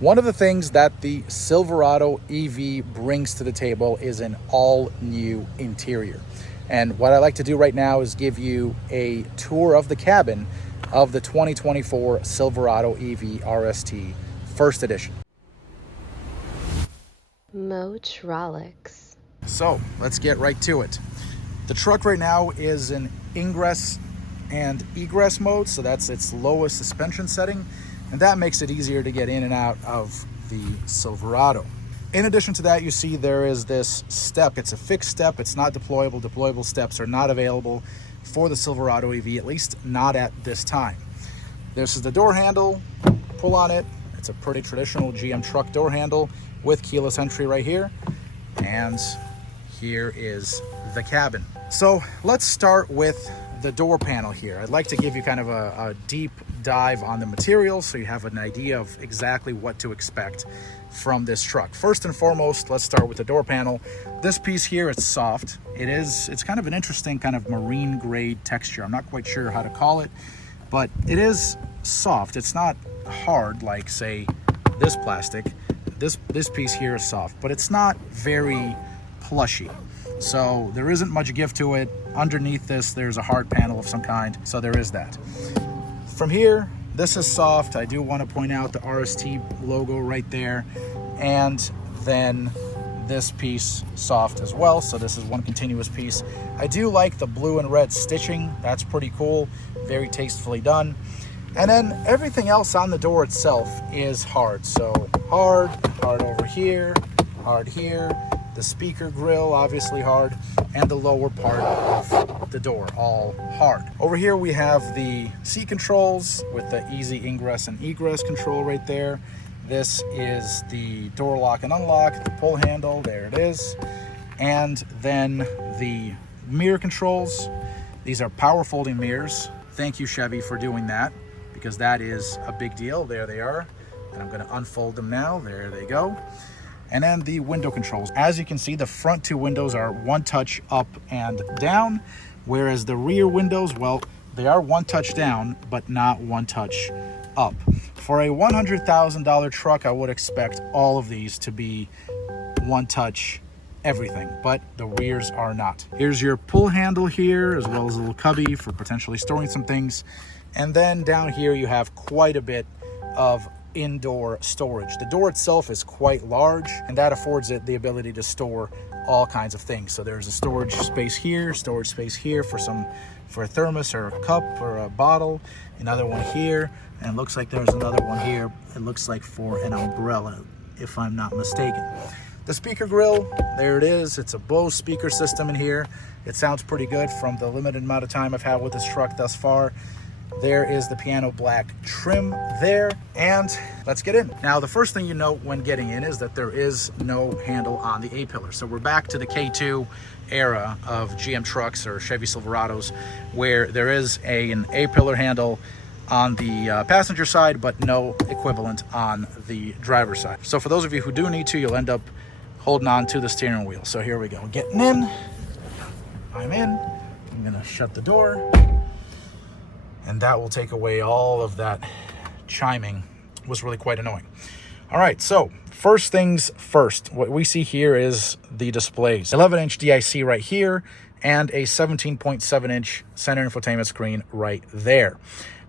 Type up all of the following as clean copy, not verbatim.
One of the things that the Silverado EV brings to the table is an all-new interior. And what I like to do right now is give you a tour of the cabin of the 2024 Silverado EV RST First Edition. Motronics. So let's get right to it. The truck right now is in ingress and egress mode, so that's its lowest suspension setting, and that makes it easier to get in and out of the Silverado. In addition to that, you see there is this step. It's a fixed step. It's not deployable. Deployable steps are not available for the Silverado EV, at least not at this time. This is the door handle. Pull on it. It's a pretty traditional GM truck door handle with keyless entry right here. And here is the cabin. So let's start with the door panel here. I'd like to give you kind of a deep dive on the materials so you have an idea of exactly what to expect from this truck. First and foremost, let's start with the door panel. This piece here, it's soft. It's kind of an interesting kind of marine grade texture. I'm not quite sure how to call it, but it is soft. It's not hard like, say, this plastic. This piece here is soft, but it's not very plushy. So there isn't much give to it. Underneath this, there's a hard panel of some kind, so there is that. From here, this is soft. I do want to point out the RST logo right there, and then this piece soft as well, so this is one continuous piece. I do like the blue and red stitching. That's pretty cool, very tastefully done. And then everything else on the door itself is hard. So hard over here, hard here. The speaker grill, obviously hard, and the lower part of the door, all hard. Over here we have the seat controls with the easy ingress and egress control right there. This is the door lock and unlock, the pull handle, there it is. And then the mirror controls. These are power folding mirrors. Thank you, Chevy, for doing that, because that is a big deal. There they are. And I'm going to unfold them now. There they go. And then the window controls. As you can see, the front two windows are one touch up and down, whereas the rear windows, well, they are one touch down, but not one touch up. For a $100,000 truck, I would expect all of these to be one touch everything, but the rears are not. Here's your pull handle here, as well as a little cubby for potentially storing some things. And then down here, you have quite a bit of indoor storage. The door itself is quite large, and that affords it the ability to store all kinds of things. So there's a storage space here for a thermos or a cup or a bottle, another one here, and it looks like there's another one here. It looks like for an umbrella, if I'm not mistaken. The speaker grill, there it is. It's a Bose speaker system in here. It sounds pretty good from the limited amount of time I've had with this truck thus far. There is the piano black trim there, and let's get in. Now, the first thing you note when getting in is that there is no handle on the A-pillar. So we're back to the K2 era of GM trucks or Chevy Silverados, where there is an A-pillar handle on the passenger side, but no equivalent on the driver's side. So for those of you who do need to, you'll end up holding on to the steering wheel. So here we go, getting in. I'm in. I'm gonna shut the door, and that will take away all of that chiming. It was really quite annoying. All right, so first things first, what we see here is the displays. 11-inch DIC right here, and a 17.7-inch center infotainment screen right there.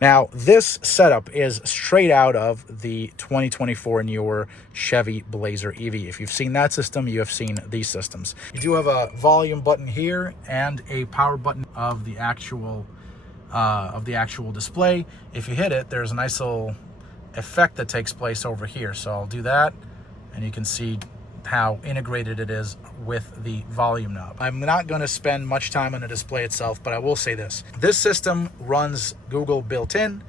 Now, this setup is straight out of the 2024 newer Chevy Blazer EV. If you've seen that system, you have seen these systems. You do have a volume button here and a power button of the actual display. If you hit it, there's a nice little effect that takes place over here. So I'll do that, and you can see how integrated it is with the volume knob. I'm not going to spend much time on the display itself, but I will say this. This system runs Google built in,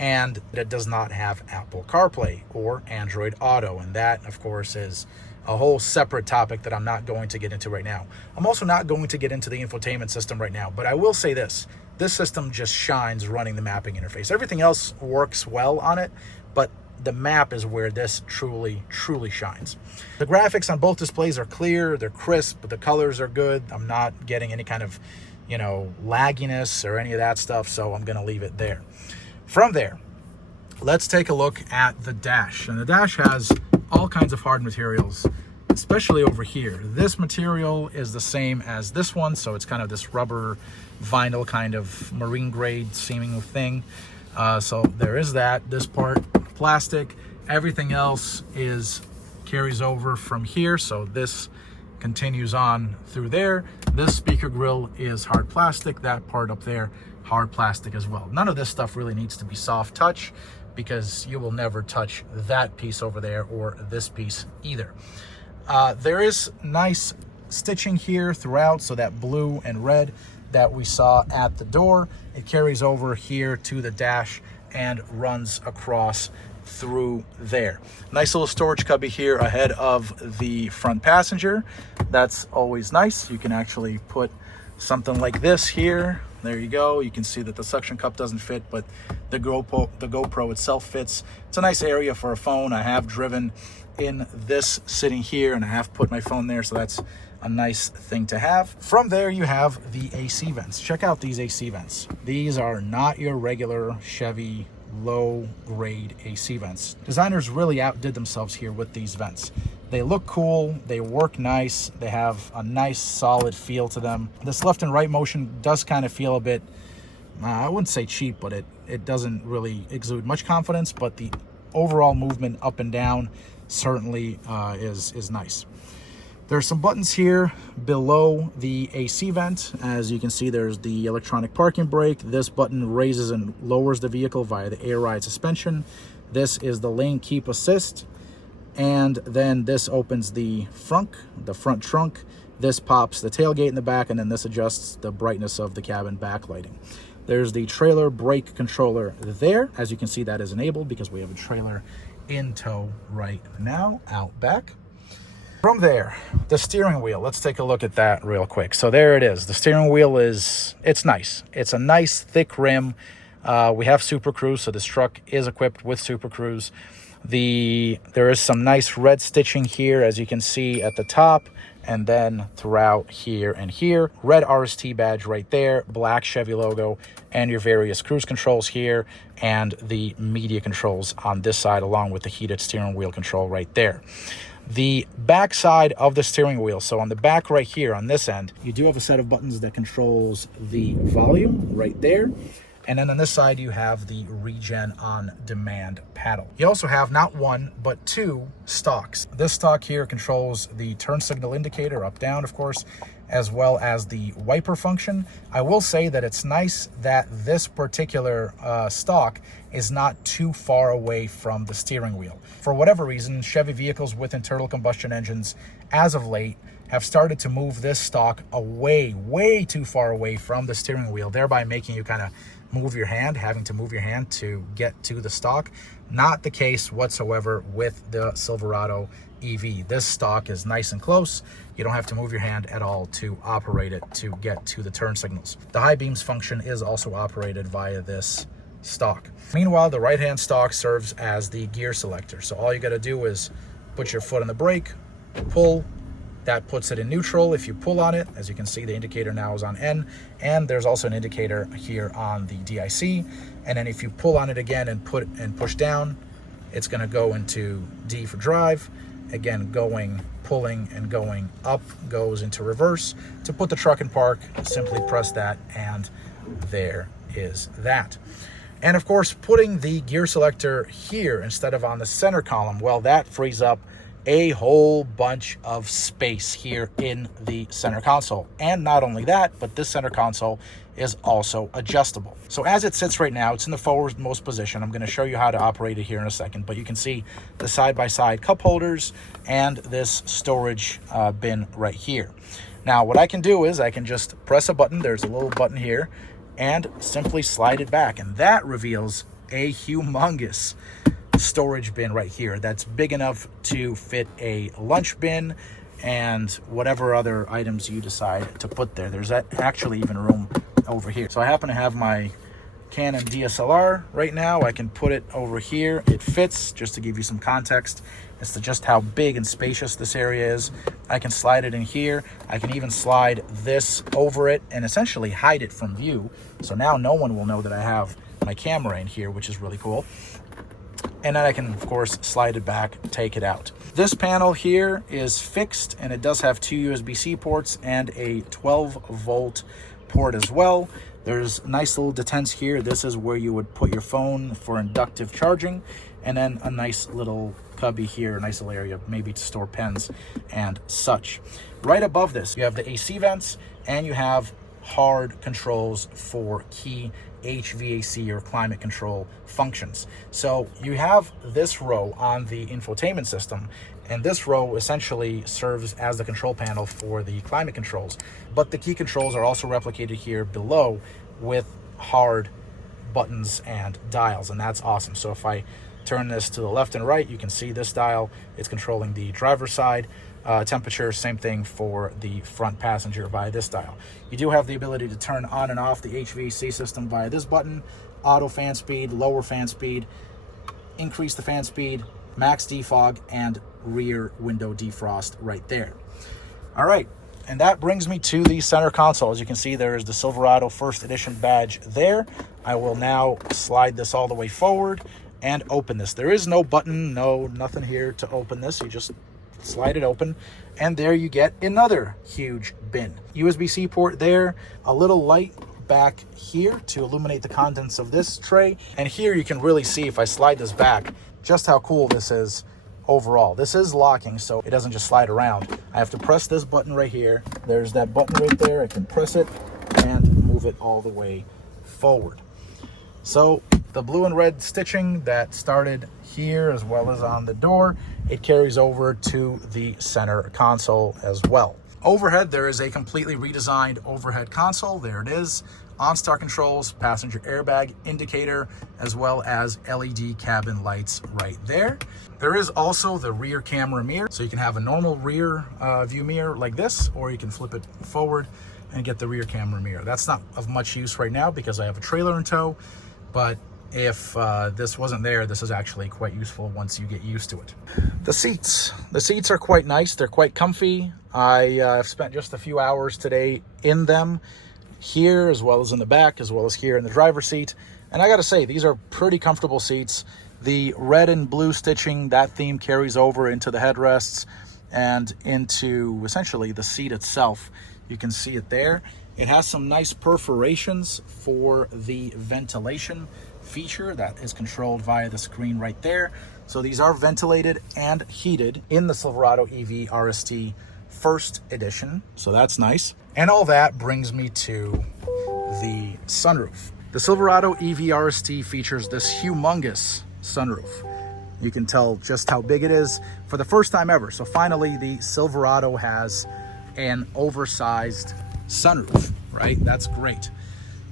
and it does not have Apple CarPlay or Android Auto. And that, of course, is a whole separate topic that I'm not going to get into right now. I'm also not going to get into the infotainment system right now, but I will say this. This system just shines running the mapping interface. Everything else works well on it, but the map is where this truly shines. The graphics on both displays are clear, they're crisp, the colors are good. I'm not getting any kind of, lagginess or any of that stuff, so I'm gonna leave it there. From there, Let's take a look at the dash. And the dash has all kinds of hard materials, especially over here. This material is the same as this one, so it's kind of this rubber vinyl kind of marine grade seeming thing. So there is that. This part plastic. Everything else carries over from here, so this continues on through there. This speaker grill is hard plastic. That part up there, hard plastic as well. None of this stuff really needs to be soft touch, because you will never touch that piece over there or this piece either. There is nice stitching here throughout, so that blue and red that we saw at the door, it carries over here to the dash and runs across through there. Nice little storage cubby here ahead of the front passenger. That's always nice. You can actually put something like this here. There you go. You can see that the suction cup doesn't fit, but the GoPro itself fits. It's a nice area for a phone. I have driven in this sitting here, and I have put my phone there, so that's a nice thing to have. From there, you have the AC vents. Check out these AC vents. These are not your regular Chevy low grade AC vents. Designers really outdid themselves here with these vents. They look cool, they work nice, they have a nice solid feel to them. This left and right motion does kind of feel a bit, I wouldn't say cheap, but it doesn't really exude much confidence, but the overall movement up and down certainly is nice. There's some buttons here below the AC vent. As you can see, there's the electronic parking brake. This button raises and lowers the vehicle via the air ride suspension. This is the lane keep assist. And then this opens the front trunk. This pops the tailgate in the back, and then this adjusts the brightness of the cabin backlighting. There's the trailer brake controller there. As you can see, that is enabled because we have a trailer in tow right now out back. From there, the steering wheel, let's take a look at that real quick. So there it is. The steering wheel it's nice. It's a nice thick rim. We have Super Cruise, so this truck is equipped with Super Cruise. There is some nice red stitching here, as you can see at the top, and then throughout here and here. Red RST badge right there, black Chevy logo, and your various cruise controls here, and the media controls on this side, along with the heated steering wheel control right there. The back side of the steering wheel, so on the back right here on this end, you do have a set of buttons that controls the volume right there. And then on this side, you have the Regen on Demand paddle. You also have not one, but two stalks. This stalk here controls the turn signal indicator, up, down, of course, as well as the wiper function. I will say that it's nice that this particular stalk is not too far away from the steering wheel. For whatever reason, Chevy vehicles with internal combustion engines, as of late, have started to move this stalk away, way too far away from the steering wheel, thereby making you kind of move your hand, having to move your hand to get to the stalk. Not the case whatsoever with the Silverado EV. This stalk is nice and close. You don't have to move your hand at all to operate it to get to the turn signals. The high beams function is also operated via this stalk. Meanwhile, the right-hand stalk serves as the gear selector. So all you got to do is put your foot on the brake, pull. That puts it in neutral. If you pull on it, as you can see, the indicator now is on N, and there's also an indicator here on the DIC. And then if you pull on it again and push down, it's going to go into D for drive. Again, pulling and going up goes into reverse. To put the truck in park, simply press that, and there is that. And of course, putting the gear selector here instead of on the center column, well, that frees up a whole bunch of space here in the center console. And not only that, but this center console is also adjustable. So as it sits right now, it's in the forwardmost position. I'm going to show you how to operate it here in a second, but you can see the side-by-side cup holders and this storage bin right here. Now, what I can do is I can just press a button. There's a little button here, and simply slide it back, and that reveals a humongous storage bin right here that's big enough to fit a lunch bin and whatever other items you decide to put there. There's actually even room over here. So I happen to have my Canon DSLR right now. I can put it over here. It fits. Just to give you some context as to just how big and spacious this area is, I can slide it in here. I can even slide this over it and essentially hide it from view. So now no one will know that I have my camera in here, which is really cool. and then I can, of course, slide it back, take it out. This panel here is fixed, and it does have 2 USB-C ports and a 12-volt port as well. There's nice little detents here. This is where you would put your phone for inductive charging, and then a nice little cubby here, a nice little area maybe to store pens and such. Right above this, you have the AC vents, and you have hard controls for key HVAC or climate control functions. So you have this row on the infotainment system, and this row essentially serves as the control panel for the climate controls. But the key controls are also replicated here below with hard buttons and dials, and that's awesome. So if I turn this to the left and right, you can see this dial. It's controlling the driver's side temperature. Same thing for the front passenger via this dial. You do have the ability to turn on and off the HVAC system via this button. Auto fan speed, lower fan speed, increase the fan speed, max defog, and rear window defrost right there. All right, and that brings me to the center console. As you can see, there is the Silverado First Edition badge there. I will now slide this all the way forward and open this. There is no button, nothing here to open this. You just slide it open, and there you get another huge bin. USB-C port there, a little light back here to illuminate the contents of this tray. And here you can really see, if I slide this back, just how cool this is overall. This is locking, so it doesn't just slide around. I have to press this button right here. There's that button right there. I can press it and move it all the way forward. So the blue and red stitching that started here as well as on the door, it carries over to the center console as well. Overhead, there is a completely redesigned overhead console. There it is. OnStar controls, passenger airbag indicator, as well as LED cabin lights right there. There is also the rear camera mirror, so you can have a normal rear view mirror like this, or you can flip it forward and get the rear camera mirror. That's not of much use right now because I have a trailer in tow, but if this wasn't there, this is actually quite useful once you get used to it. The seats are quite nice. They're quite comfy. I've spent just a few hours today in them, here as well as in the back, as well as here in the driver's seat. And I gotta say, these are pretty comfortable seats. The red and blue stitching, that theme carries over into the headrests and into essentially the seat itself. You can see it there. It has some nice perforations for the ventilation feature that is controlled via the screen right there. So these are ventilated and heated in the Silverado EV RST First Edition. So that's nice. And all that brings me to the sunroof. The Silverado EV RST features this humongous sunroof. You can tell just how big it is for the first time ever. So finally, the Silverado has an oversized sunroof, right? That's great.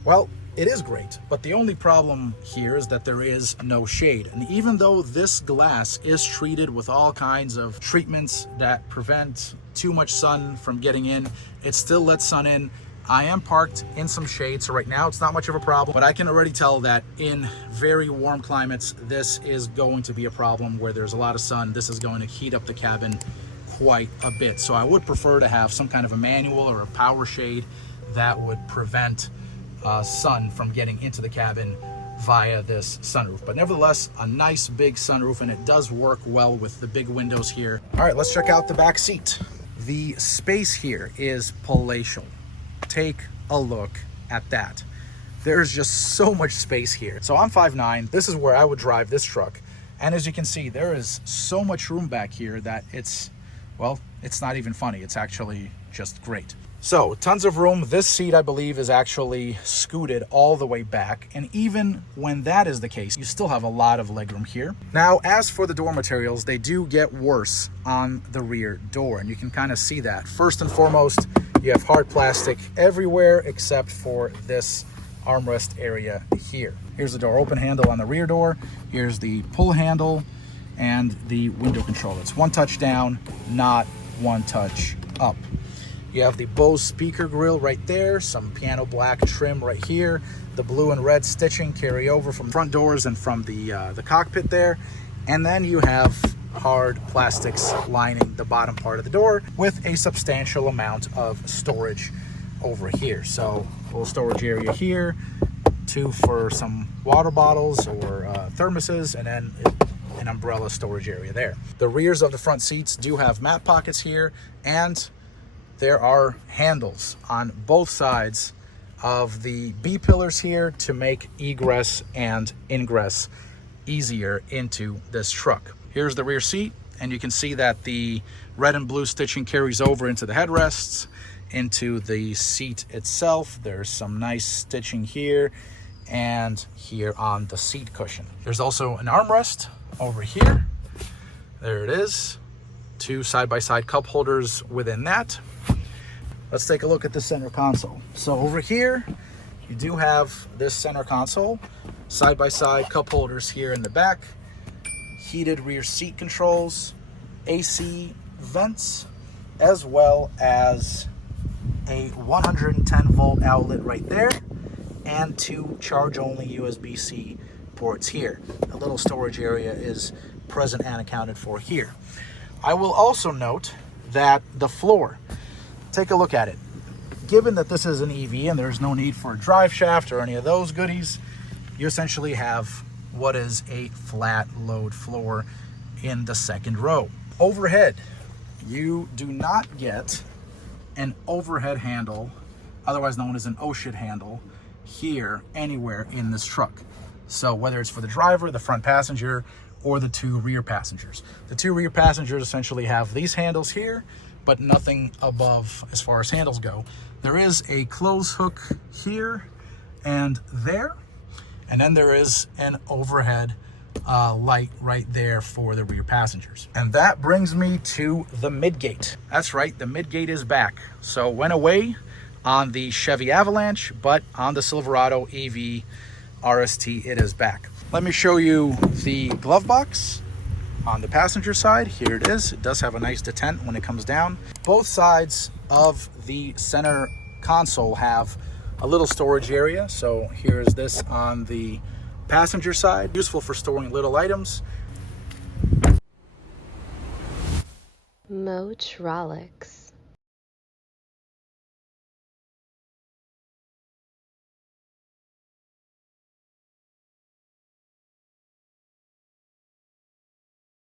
Well, it is great, but the only problem here is that there is no shade. And even though this glass is treated with all kinds of treatments that prevent too much sun from getting in, it still lets sun in. I am parked in some shade, so right now it's not much of a problem, but I can already tell that in very warm climates, this is going to be a problem where there's a lot of sun. This is going to heat up the cabin quite a bit. So I would prefer to have some kind of a manual or a power shade that would prevent sun from getting into the cabin via this sunroof. But nevertheless, a nice big sunroof, and it does work well with the big windows here. All right, let's check out the back seat. The space here is palatial. Take a look at that. There's just so much space here. So I'm 5'9". This is where I would drive this truck. And as you can see, there is so much room back here that it's not even funny. It's actually just great. So tons of room. This seat, I believe, is actually scooted all the way back. And even when that is the case, you still have a lot of legroom here. Now, as for the door materials, they do get worse on the rear door. And you can kind of see that. First and foremost, you have hard plastic everywhere except for this armrest area here. Here's the door open handle on the rear door. Here's the pull handle and the window control. It's one touch down, not one touch up. You have the Bose speaker grill right there, some piano black trim right here. The blue and red stitching carry over from front doors and from the cockpit there. And then you have hard plastics lining the bottom part of the door with a substantial amount of storage over here. So a little storage area here, two for some water bottles or thermoses, and then an umbrella storage area there. The rears of the front seats do have mat pockets here, and there are handles on both sides of the B-pillars here to make egress and ingress easier into this truck. Here's the rear seat, and you can see that the red and blue stitching carries over into the headrests, into the seat itself. There's some nice stitching here and here on the seat cushion. There's also an armrest over here. There it is. Two side-by-side cup holders within that. Let's take a look at the center console. So over here, you do have this center console, side-by-side cup holders here in the back, heated rear seat controls, AC vents, as well as a 110 volt outlet right there, and two charge-only USB-C ports here. A little storage area is present and accounted for here. I will also note that the floor, take a look at it. Given that this is an EV and there's no need for a drive shaft or any of those goodies, you essentially have what is a flat load floor in the second row. Overhead, you do not get an overhead handle, otherwise known as an OSHIT handle, here anywhere in this truck. So whether it's for the driver, the front passenger, or the two rear passengers. The two rear passengers essentially have these handles here, but nothing above as far as handles go. There is a clothes hook here and there, and then there is an overhead light right there for the rear passengers. And that brings me to the midgate. That's right, the midgate is back. So went away on the Chevy Avalanche, but on the Silverado EV RST, it is back. Let me show you the glove box on the passenger side. Here it is. It does have a nice detent when it comes down. Both sides of the center console have a little storage area. So here's this on the passenger side, useful for storing little items. Motrolics.